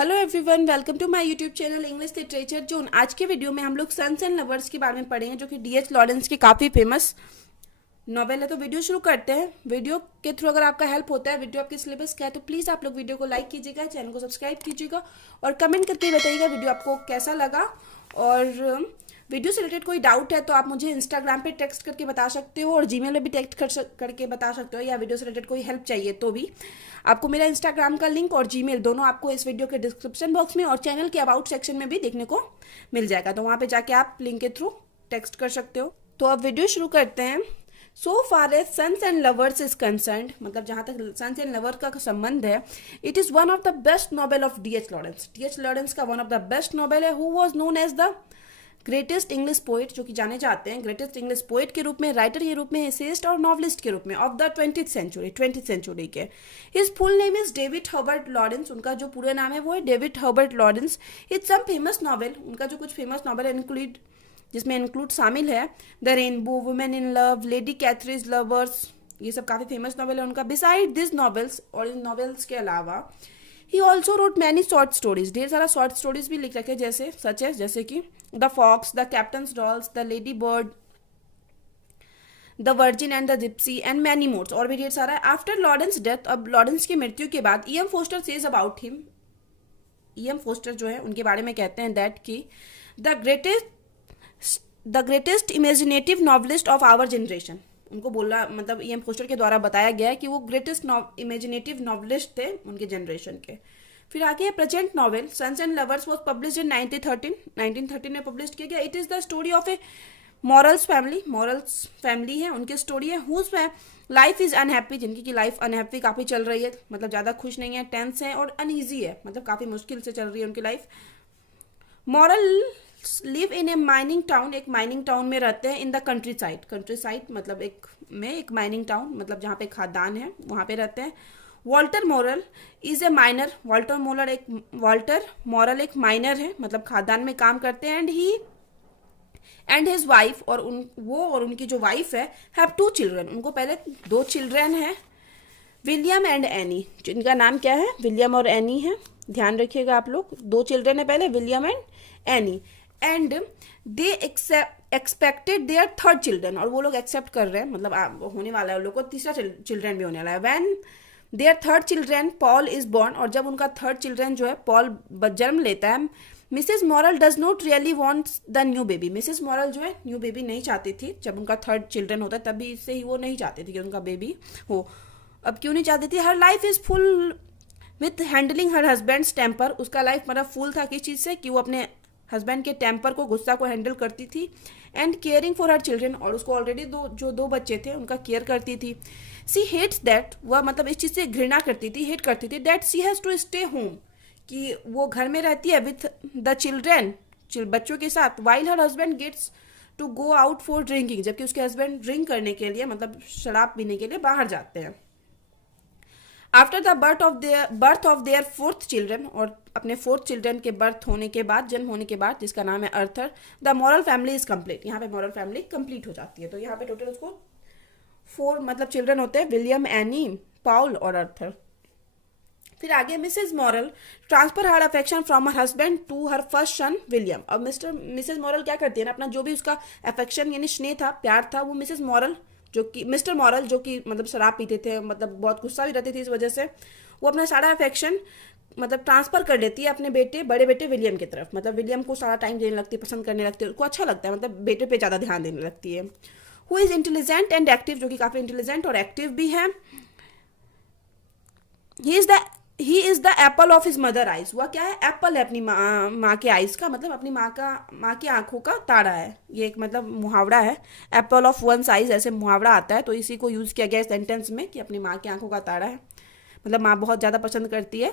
Hello everyone, welcome to my YouTube channel English literature zone. आज के video में हम लोग सन्स एंड लवर्स के बारे में पढ़ेंगे, जो कि डीएच लॉरेंस की काफ़ी फेमस नॉवेल है। तो वीडियो शुरू करते हैं। वीडियो के थ्रू अगर आपका हेल्प होता है, वीडियो आपके सिलेबस का है, तो प्लीज़ आप लोग वीडियो को लाइक कीजिएगा, चैनल को सब्सक्राइब कीजिएगा और कमेंट करके बताइएगा वीडियो आपको कैसा लगा। और वीडियो से रिलेटेड कोई डाउट है तो आप मुझे इंस्टाग्राम पे टेक्स्ट करके बता सकते हो और जीमेल में भी टेक्स्ट करके बता सकते हो, या वीडियो से रिलेटेड कोई हेल्प चाहिए तो भी आपको मेरा इंस्टाग्राम का लिंक और जीमेल दोनों आपको इस वीडियो के डिस्क्रिप्शन बॉक्स में और चैनल के अबाउट सेक्शन में भी देखने को मिल जाएगा। तो वहाँ पे जाके आप लिंक के थ्रू टेक्स्ट कर सकते हो। तो अब वीडियो शुरू करते हैं। So far as Sons and Lovers is concerned, मतलब जहाँ तक सन्स एंड लवर का संबंध है, it is one of the best novel of DH Lawrence. DH Lawrence का one of the best novel है। Who was known as the greatest English poet, जो कि जाने जाते हैं ग्रेटेस्ट इंग्लिश पोइट के रूप में, राइटर के रूप में, एसेइस्ट और नॉवलिस्ट के रूप में ऑफ द 20th सेंचुरी के। His full name is David Herbert Lawrence. उनका जो पूरा नाम है वो है David Herbert Lawrence. It's some famous novel, उनका जो कुछ फेमस नॉवेल इंक्लूड जिसमें इंक्लूड शामिल है the Rainbow, Women in Love, Lady Chatterley's Lovers, ये सब काफ़ी फेमस नॉवेल है उनका। बिसाइड दिस नॉवेल्स, और इन नॉवेल्स के अलावा he also wrote many short stories, ढेर सारा शॉर्ट स्टोरीज भी लिख रखे, जैसे कि the fox, the captain's dolls, the lady bird, the virgin and the gypsy and many mores, और भी ढेर सारा है। आफ्टर लॉरेंस डेथ, अब लॉरेंस की मृत्यु के बाद, E M Forster says about him, E M Forster जो है उनके बारे में कहते हैं दैट की the greatest imaginative novelist of our generation. उनको बोला, मतलब ई एम फोस्टर के द्वारा बताया गया है कि वो ग्रेटेस्ट इमेजिनेटिव नॉवलिस्ट थे उनके जनरेशन के। फिर आगे है present novel sons and lovers was publish in 1913 में पब्लिश किया गया। It is the story of a Morels family है, उनकी स्टोरी है। हुज लाइफ इज अनहैप्पी, जिनकी की लाइफ अनहैप्पी काफ़ी चल रही है, मतलब ज़्यादा खुश नहीं है, टेंस है और अनईजी है, मतलब काफ़ी मुश्किल से चल रही है उनकी life. Moral live in A mining town, एक माइनिंग टाउन में रहते हैं। इन द कंट्री साइड मतलब एक माइनिंग टाउन, मतलब जहाँ पे खादान है वहाँ पे रहते हैं। Walter moral is a minor, Walter moral एक माइनर है, मतलब खादान में काम करते हैं। एंड हिज वाइफ, और वो और उनकी जो वाइफ है, हैव 2 चिल्ड्रन, उनको पहले 2 चिल्ड्रन है, विलियम एंड एनी, जिनका नाम क्या है, विलियम और एनी है, ध्यान रखिएगा आप लोग। 2 चिल्ड्रन है पहले, William and Annie. And they expected their 3rd children, और वो लोग एक्सेप्ट कर रहे हैं, मतलब होने वाला है उन लोग को 3रा चिल्ड्रन भी होने वाला है। When their 3rd children Paul is born, और जब उनका 3rd चिल्ड्रन जो है पॉल जन्म लेता है, Mrs Morel does not really want the new baby. Mrs Morel जो है न्यू बेबी नहीं चाहती थी, जब उनका 3rd चिल्ड्रन होता है तभी से ही वो नहीं चाहती थी कि उनका बेबी हो। अब क्यों नहीं चाहती थी? Her life is full with handling her husband's temper, उसका लाइफ मतलब फुल था किस चीज़ से, कि वो अपने हस्बैंड के टेम्पर को, गुस्सा को हैंडल करती थी। And caring for her children, और उसको ऑलरेडी दो बच्चे थे उनका केयर करती थी। सी हेट्स दैट, वह मतलब इस चीज़ से घृणा करती थी, हेट करती थी, that she has to stay home, कि वो घर में रहती है विथ द चिल्ड्रन, बच्चों के साथ, while her husband gets to go out for drinking, जबकि उसके हस्बैंड ड्रिंक करने के लिए, मतलब शराब पीने के लिए बाहर जाते हैं। After the birth of their 4th children, और अपने 4th चिल्ड्रन के जन्म होने के बाद, जिसका नाम है Arthur, the Morel family is complete, यहाँ पे मॉरल फैमिली कंप्लीट हो जाती है। तो यहाँ पे टोटल उसको 4 मतलब चिल्ड्रन होते हैं, विलियम, एनी, पॉल और अर्थर। फिर आगे Mrs Morel transfer her affection from her husband to her first son William. अब मिसेज मॉरल क्या करती है ना, अपना जो भी उसका अफेक्शन यानी स्नेह था, प्यार था, वो मिसेज मॉरल मिस्टर मॉरल जो कि मतलब शराब पीते थे, मतलब बहुत गुस्सा भी रहती थी, इस वजह से वो अपना सारा अफेक्शन मतलब ट्रांसफर कर देती है अपने बड़े बेटे विलियम की तरफ। मतलब विलियम को सारा टाइम देने लगती है, पसंद करने लगती है, उसको अच्छा लगता है, मतलब बेटे पे ज़्यादा ध्यान देने लगती है। Who is intelligent and active, जो कि काफ़ी इंटेलिजेंट और एक्टिव भी है। He is the Apple of his mother eyes, वह क्या है, एप्पल है अपनी माँ के आइज का, मतलब अपनी माँ की आंखों का तारा है। ये एक मतलब मुहावरा है, एप्पल ऑफ वंस आइज, ऐसे मुहावरा आता है, तो इसी को यूज़ किया गया सेंटेंस में कि अपनी माँ की आंखों का तारा है, मतलब माँ बहुत ज़्यादा पसंद करती है।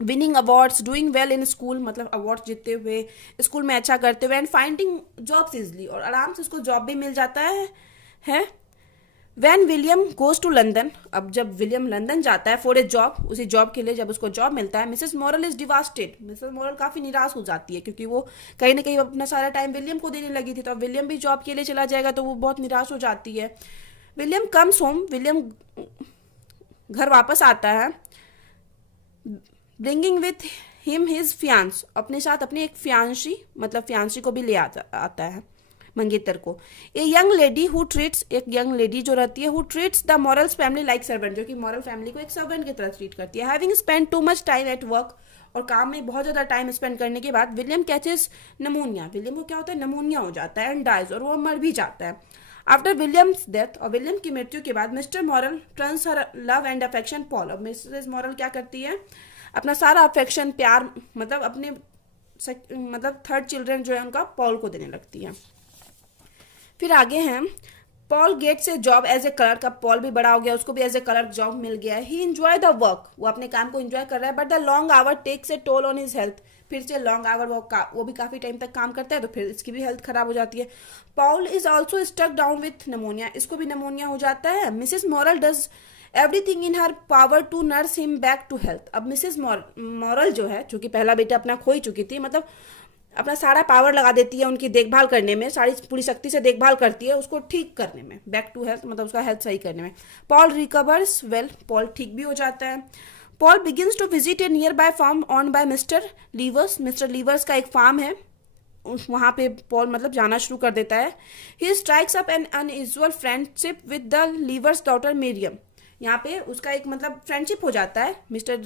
Winning awards, doing well in school, मतलब अवार्ड्स जीतते हुए, स्कूल में अच्छा करते हुए, एंड फाइंडिंग जॉब्स इजली, और आराम से उसको जॉब भी मिल जाता है। When William goes to London, अब जब विलियम लंदन जाता है फॉर ए जॉब, उसी जॉब के लिए जब उसको जॉब मिलता है, Mrs Morel is devastated, Mrs Morel काफ़ी निराश हो जाती है, क्योंकि वो कहीं ना कहीं अपना सारा टाइम विलियम को देने लगी थी, तो अब विलियम भी जॉब के लिए चला जाएगा तो वो बहुत निराश हो जाती है। विलियम कम्स होम, विलियम घर वापस आता है, bringing with him his faience, अपने साथ अपनी एक फियांशी मतलब फियांसी को भी ले आता है मंगेतर को। A young lady who treats, एक यंग लेडी जो रहती है who treats the morals family like servant, जो कि मॉरल फैमिली को एक सर्वेंट की तरह ट्रीट करती है। Having spend too much time at work, और काम में बहुत ज़्यादा टाइम स्पेंड करने के बाद विलियम कैचेस नमोनिया, विलियम को क्या होता है नमोनिया हो जाता है, एंड डाइज, और वो मर भी जाता है। आफ्टर विलियम्स डेथ, और विलियम की मृत्यु के बाद mister moral turns her love and affection Paul, अब मिसेस मॉरल क्या करती है अपना सारा अफेक्शन प्यार मतलब अपने मतलब थर्ड चिल्ड्रन जो है उनका पॉल को देने लगती है। फिर आगे हैं Paul gets a job as a clerk का, पॉल भी बड़ा हो गया उसको भी एज ए कलर जॉब मिल गया है। ही एंजॉय द वर्क, वो अपने काम को एंजॉय कर रहा है, but the long hour takes a toll on his health, फिर से लॉन्ग आवर वो भी काफी टाइम तक काम करता है तो फिर इसकी भी हेल्थ खराब हो जाती है। Paul is also stuck down with pneumonia, इसको भी नमोनिया हो जाता है। Mrs Morel does everything in her power to nurse him back to health, अब मिसेस मॉरल जो है, जो कि पहला बेटा अपना खो ही चुकी थी, मतलब अपना सारा पावर लगा देती है उनकी देखभाल करने में, सारी पूरी शक्ति से देखभाल करती है उसको ठीक करने में, बैक टू हेल्थ मतलब उसका हेल्थ सही करने में। पॉल रिकवर्स वेल, पॉल ठीक भी हो जाता है। Paul begins to visit a nearby farm owned by Mr Leivers, Mr Leivers का एक फार्म है वहाँ पे पॉल मतलब जाना शुरू कर देता है। He strikes up an unusual friendship with the Leivers daughter Miriam, यहाँ पे उसका एक मतलब फ्रेंडशिप हो जाता है मिस्टर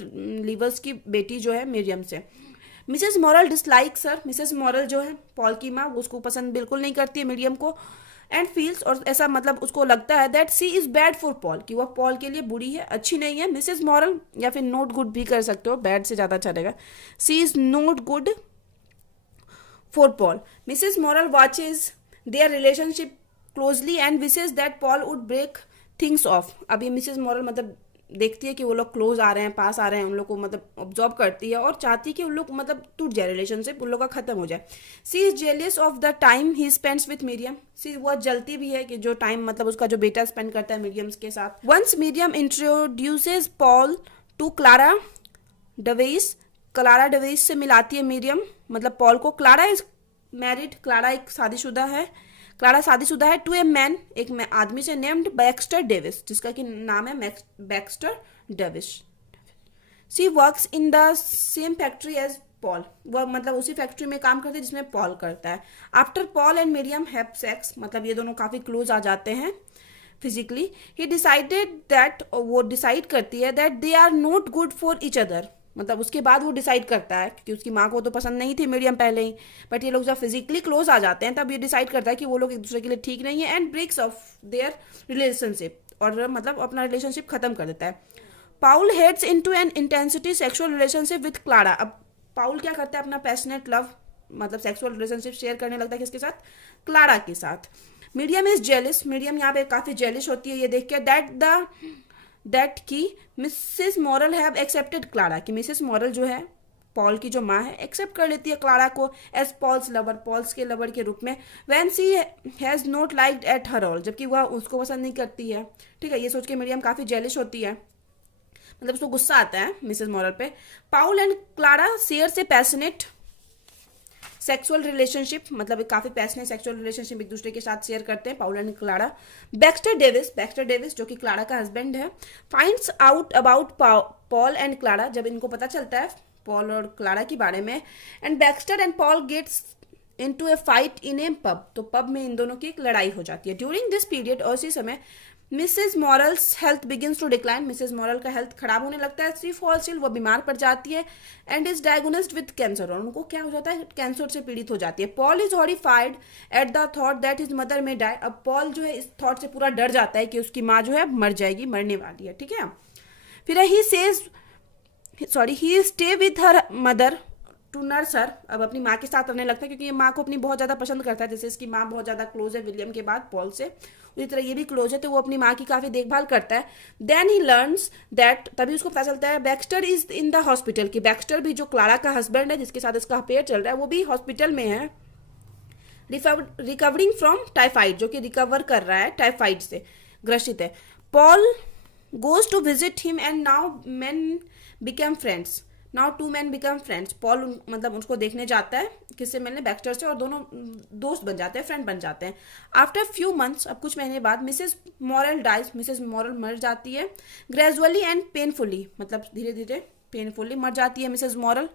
लीवर्स की बेटी जो है मिरियम से। Mrs moral dislike sir, Mrs Morel जो है पॉल की माँ, उसको पसंद बिल्कुल नहीं करती है मिरियम को, एंड फील्स, और ऐसा मतलब उसको लगता है that she is bad for Paul, कि वह पॉल के लिए बुरी है, अच्छी नहीं है। मिसेस मॉरल या फिर नॉट गुड भी कर सकते हो, बैड से ज़्यादा अच्छा रहेगा। She is not good for Paul. Mrs Morel watches their relationship closely and wishes that Paul would break things off, अब ये मिसेस मॉरल मतलब देखती है कि वो लोग क्लोज आ रहे हैं, पास आ रहे हैं, उन लोग को मतलब ऑब्जॉर्व करती है और चाहती है कि उन लोग मतलब टूट जाए रिलेशनशिप, उन लोग का खत्म हो जाए। She is jealous of the time he spends with Miriam, she वो जलती भी है कि जो टाइम मतलब उसका जो बेटा स्पेंड करता है मिरियम के साथ। Once Miriam introduces Paul to Clara Dawes, Clara Dawes से मिलाती है मिरियम मतलब पॉल को। क्लारा इज मैरिड, क्लारा एक शादीशुदा है, क्लारा शादीशुदा है। टू ए मैन, एक आदमी से, नेम्ड बैक्स्टर डेविस, जिसका कि नाम है Baxter Dawes. She works in the same factory as Paul, वह मतलब उसी फैक्ट्री में काम करते हैं जिसमें पॉल करता है। After Paul and Miriam have sex, मतलब ये दोनों काफी क्लोज आ जाते हैं फिजिकली। ही डिसाइडेड दैट, वो डिसाइड करती है that they are not good for each other, मतलब उसके बाद वो डिसाइड करता है क्योंकि उसकी माँ को तो पसंद नहीं थी मिरियम पहले ही, बट ये लोग जब फिजिकली क्लोज आ जाते हैं तब ये डिसाइड करता है कि वो लोग एक दूसरे के लिए ठीक नहीं है, and breaks off their relationship, और मतलब अपना रिलेशनशिप खत्म कर देता है। Paul heads into an intensity sexual relationship with Clara, अब पाउल क्या करता है अपना पैशनेट लव मतलब सेक्सुअल रिलेशनशिप शेयर करने लगता है किसके साथ, क्लारा के साथ। मीडियम इज जेलिस, मीडियम यहाँ पे काफी जेलिस होती है ये देख के दैट की Mrs moral have accepted Clara, कि मिसेस मॉरल जो है पॉल की जो माँ है एक्सेप्ट कर लेती है क्लारा को एज पॉल्स लवर, पॉल्स के लवर के रूप में। When she has not liked at her all, जबकि वह उसको पसंद नहीं करती है, ठीक है, ये सोच के मीडियम काफी जेलिश होती है, मतलब उसको गुस्सा आता है मिसेस मॉरल पे। पाउल एंड क्लारा शेयर से पैशनेट सेक्सुअल रिलेशनशिप, मतलब काफी पैशनेट सेक्सुअल रिलेशनशिप एक दूसरे के साथ शेयर करते हैं पाउल एंड क्लारा। बैक्स्टर डेविस जो कि क्लारा का हस्बैंड है, finds out about Paul and Clara, जब इनको पता चलता है पॉल और क्लारा के बारे में, and Baxter and Paul gets into a fight in a pub, तो पब में इन दोनों की एक लड़ाई हो जाती है। ड्यूरिंग दिस पीरियड, और इसी समय Mrs Morel's health begins to decline, Mrs Morel का हेल्थ खराब होने लगता है। सी फॉल्स इल, वो बीमार पड़ जाती है, and is diagnosed with cancer, और उनको क्या हो जाता है कैंसर से पीड़ित हो जाती है। Paul is horrified at the thought that his mother में डाई, अब पॉल जो है इस थॉट से पूरा डर जाता है कि उसकी माँ जो है मर जाएगी, मरने वाली है, ठीक है। फिर he stay with her mother to nurse her, अब अपनी माँ के साथ रहने लगता है क्योंकि ये माँ को अपनी बहुत ज़्यादा पसंद करता है, जैसे इसकी माँ बहुत ज़्यादा क्लोज है विलियम के बाद पॉल से, उसी तरह ये भी क्लोज है, तो वो अपनी माँ की काफ़ी देखभाल करता है। देन ही लर्न्स दैट, तभी उसको पता चलता है Baxter is in the hospital, कि बैक्स्टर भी जो क्लारा का हस्बैंड है जिसके साथ इसका अफेयर चल रहा है वो भी हॉस्पिटल में है, रिकवरिंग फ्रॉम टाइफाइड, जो कि रिकवर कर रहा है टाइफाइड से ग्रसित है। Paul goes to visit him and now men become friends, now two men become friends, Paul मतलब उसको देखने जाता है किससे मिलने, बैक्स्टर से, और दोनों दोस्त बन जाते हैं, फ्रेंड बन जाते हैं। आफ्टर फ्यू मंथ्स, अब कुछ महीने बाद, Mrs Morel dies, Mrs Morel मर जाती है। ग्रेजुअली एंड पेनफुली, मतलब धीरे धीरे पेनफुली मर जाती है Mrs Morel.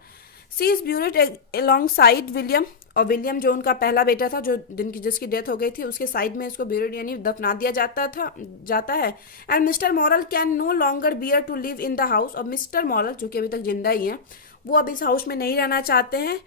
She is buried alongside William, और विलियम जो उनका पहला बेटा था जो जिसकी डेथ हो गई थी उसके साइड में इसको ब्यूरिड यानी दफना दिया जाता है। And Mr Morel can no longer bear to live in the house, और मिस्टर मॉरल जो कि अभी तक जिंदा ही हैं वो अब इस हाउस में नहीं रहना चाहते हैं।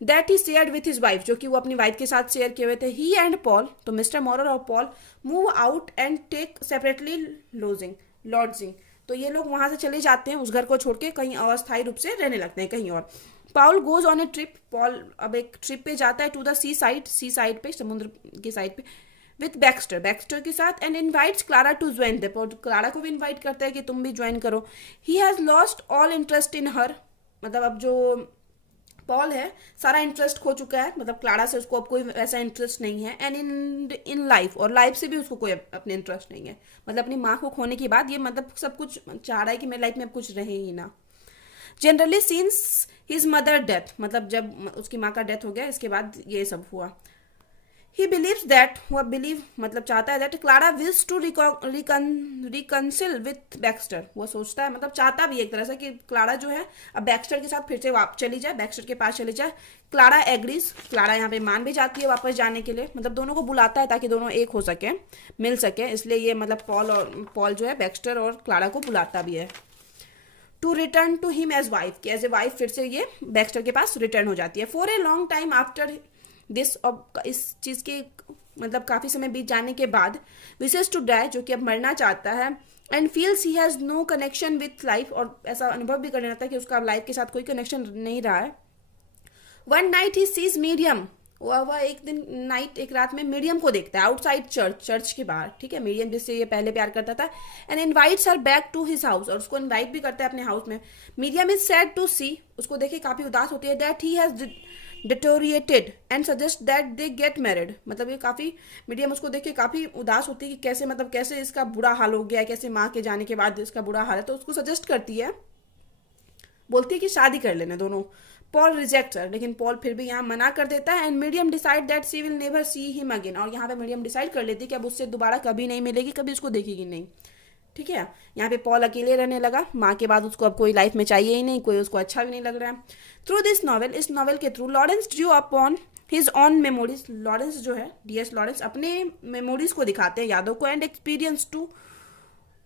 That he shared with his wife, जो कि वो अपनी वाइफ के साथ शेयर किए हुए थे। ही एंड पॉल, तो मिस्टर मॉरल और Paul move out and take separately lodging, तो ये लोग वहां से चले जाते हैं उस घर को छोड़ के, कहीं अस्थायी रूप से रहने लगते हैं कहीं और। Paul goes on A trip, Paul अब एक ट्रिप पे जाता है टू द सी साइड पे, समुद्र की साइड पे, विथ बैक्स्टर के साथ, and invites Clara to join them, और क्लारा को भी इनवाइट करता है कि तुम भी ज्वाइन करो। He has lost all interest in her, मतलब अब जो पॉल है सारा इंटरेस्ट खो चुका है, मतलब क्लारा से उसको अब कोई ऐसा इंटरेस्ट नहीं है। एंड इन लाइफ, और लाइफ से भी उसको कोई अपने इंटरेस्ट नहीं है, मतलब अपनी माँ को खोने के बाद ये मतलब सब कुछ चाह रहा है कि मेरी लाइफ में अब कुछ रहे ही ना। Generally scenes his mother death, मतलब जब उसकी माँ का डेथ हो गया इसके बाद ये सब हुआ। ही बिलीव्स दैट, वह बिलीव मतलब चाहता है that Clara wills to reconcile with Baxter, वो सोचता है मतलब चाहता भी एक तरह से कि क्लारा जो है अब बैक्स्टर के साथ फिर से चली जाए, बैक्स्टर के पास चली जाए। क्लारा एग्रीज, क्लारा यहाँ पे मान भी जाती है वापस जाने के लिए, मतलब दोनों को बुलाता है ताकि दोनों एक हो सके, मिल सके, इसलिए ये मतलब पॉल जो है बैक्स्टर और क्लारा को बुलाता भी है। To return to him as wife, कि एज ए वाइफ फिर से ये बैक्स्टर के पास रिटर्न हो जाती है। For a long time after this, अब इस चीज़ के मतलब काफ़ी समय बीत जाने के बाद, विशेष टू डाई, जो कि अब मरना चाहता है, and feels he has no connection with life, और ऐसा अनुभव भी करने लगता है कि उसका लाइफ के साथ कोई कनेक्शन नहीं रहा है। One night he sees medium, वह एक रात में मीडियम को देखता है आउटसाइड चर्च के बाहर, ठीक है, मीडियम जिससे ये पहले प्यार करता था। And invites her back to his house, और उसको इनवाइट भी करता है अपने हाउस में। Miriam is sad to see, उसको देखे काफ़ी उदास होती है। That he has deteriorated and suggest that they get married, मतलब ये काफ़ी मीडियम उसको देख के काफ़ी उदास होती है कि कैसे मतलब कैसे इसका बुरा हाल हो गया, कैसे माँ के जाने के बाद इसका बुरा हाल है, तो उसको सजेस्ट करती है, बोलती है कि शादी कर लेना दोनों। पॉल रिजेक्ट है, लेकिन पॉल फिर भी यहाँ मना कर देता है। And Miriam decide that she will never see him again, और यहाँ पे मीडियम डिसाइड कर लेती है कि अब उससे दोबारा कभी नहीं मिलेगी, कभी उसको देखेगी नहीं, ठीक है। यहाँ पे पॉल अकेले रहने लगा, माँ के बाद उसको अब कोई लाइफ में चाहिए ही नहीं, कोई उसको अच्छा भी नहीं लग रहा है। थ्रू दिस नॉवेल, इस नॉवेल के through Lawrence Drew upon his on memories, Lawrence जो है DS लॉरेंस अपने मेमोरीज को दिखाते हैं, यादों को, and experience to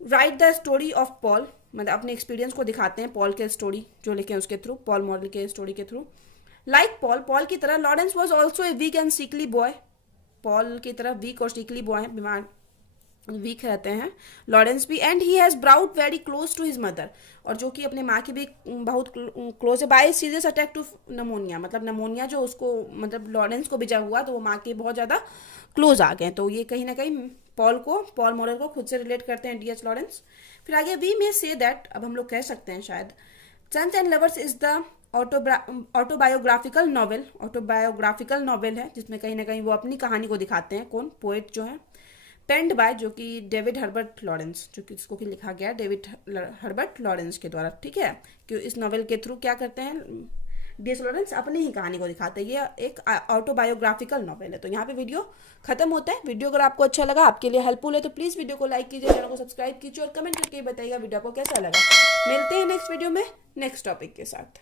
write the story of Paul, मतलब अपने एक्सपीरियंस को दिखाते हैं पॉल के स्टोरी जो लिखे हैं उसके थ्रू, पॉल मॉडल के स्टोरी के थ्रू। लाइक पॉल की तरह Lawrence was also a weak and sickly boy, Paul की तरह वीक और सीकली बॉय है, बीमार वीक रहते हैं लॉरेंस भी। And he has brought very close to his mother, और जो कि अपने माँ की भी बहुत क्लोज है। By serious attack to pneumonia, मतलब नमोनिया जो उसको मतलब लॉरेंस को भी जब हुआ तो वो माँ के बहुत ज़्यादा क्लोज आ गए, तो ये कहीं ना कहीं पॉल मॉरल को खुद से रिलेट करते हैं DS लॉरेंस। फिर आगे वी मे से दैट, अब हम लोग कह सकते हैं शायद, Sons and Lovers is the autobiographical novel है, जिसमें कहीं ना कहीं वो अपनी कहानी को दिखाते हैं, कौन, पोएट जो है, पेंड बाय जो कि डेविड हर्बर्ट लॉरेंस, जो कि इसको भी लिखा गया डेविड हर्बर्ट लॉरेंस के द्वारा, ठीक है। कि इस नॉवेल के थ्रू क्या करते हैं DS लॉरेंस अपनी ही कहानी को दिखाते हैं, ये एक ऑटोबायोग्राफिकल नॉवेल है। तो यहाँ पे वीडियो खत्म होता है। वीडियो अगर आपको अच्छा लगा, आपके लिए हेल्पफुल है, तो प्लीज़ वीडियो को लाइक कीजिए, चैनल को सब्सक्राइब कीजिए और कमेंट करके बताइएगा वीडियो को कैसा लगा। मिलते हैं नेक्स्ट वीडियो में नेक्स्ट टॉपिक के साथ।